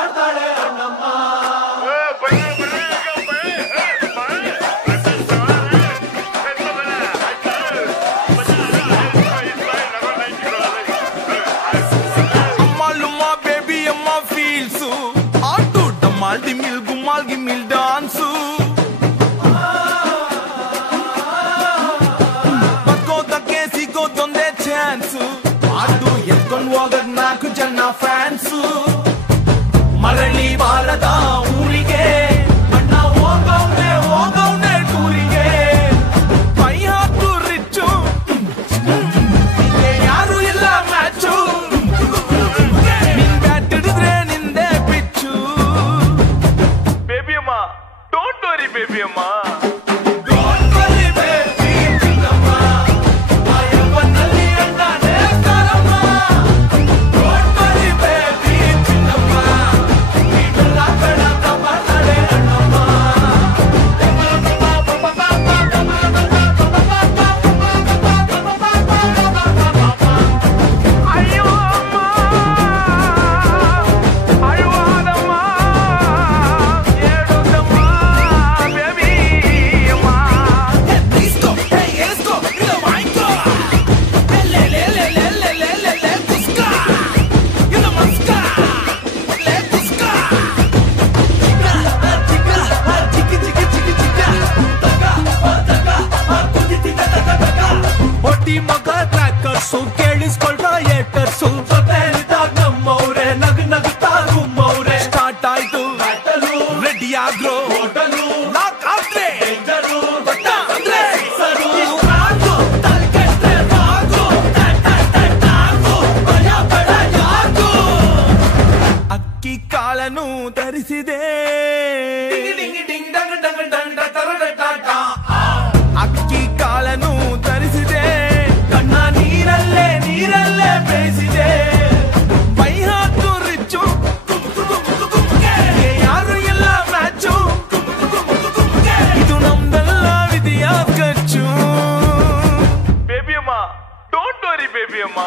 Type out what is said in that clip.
ಮಾಡ್ತಾಳೆ ಅಣ್ಣಮ್ಮ. गिमिल गुमाल गिमिल डांसु बक्कोद केसिगो दೊಂದೇ ಚಾನ್ಸ್ ಅದು ಎತ್ಕೊಂಡು ಹೋಗದ್ ನಾಲ್ಕು ಜನ ಫ್ಯಾನ್ಸ್ ಮರಳಿ ಬಾರದ ಊರಿಗೆ ಅಣ್ಣ ಹೋಗವ್ನೆ ಟೂರಿಗೆ ಕೈ ಹಾಕು ರಿಚ್ಚು ಯಾರು ಇಲ್ಲ ಮ್ಯಾಚು ನಿನ್ ಬ್ಯಾಟ್ ಹಿಡಿದ್ರೆ ನಿಂದೆ pitch Don't worry, baby, amma. Don't worry, baby, amma. Ayavanalli anna nekarama. Don't worry, baby, amma. Idalla kadata matade annamma. Ayyo amma. Ayyo adamma. ಮಗ ಟ್ರ್ಯಾಕರ್ಸು ಕೇಳಿಸ್ಕೊಳ್ರ ಏಟರ್ಸು ಜೊತೆಲಿದ್ದಾಗ ನಮ್ಮವ್ರೆ ನಗ್ತಾ ಗುಮ್ಮವ್ರೆ ಸ್ಟಾರ್ಟ್ ಆಯ್ತು ರೆಡಿ ಆಗ್ರೋ ಲಾಕ್ ಆದ್ರೆ ಅಂದ್ರೆ ಅಕ್ಕಿ ಕಾಳನು ಧರಿಸಿದೆ ಅಕ್ಕಿ ಕಾಳನು ಧರಿಸಿದೆ ಕಣ್ಣ ನೀರಲ್ಲೇ ಬೇಯಿಸಿದೆ ಬೈ ಹಾಕು ರಿಚ್ಚು ಯಾರು ಇಲ್ಲ ಮ್ಯಾಚು ಇದು ನಮ್ದೆಲ್ಲ ವಿಧಿಯ ಖರ್ಚು ಬೇಬಿ ಅಮ್ಮ ಡೋಂಟ್ ವರಿ ಬೇಬಿ ಅಮ್ಮ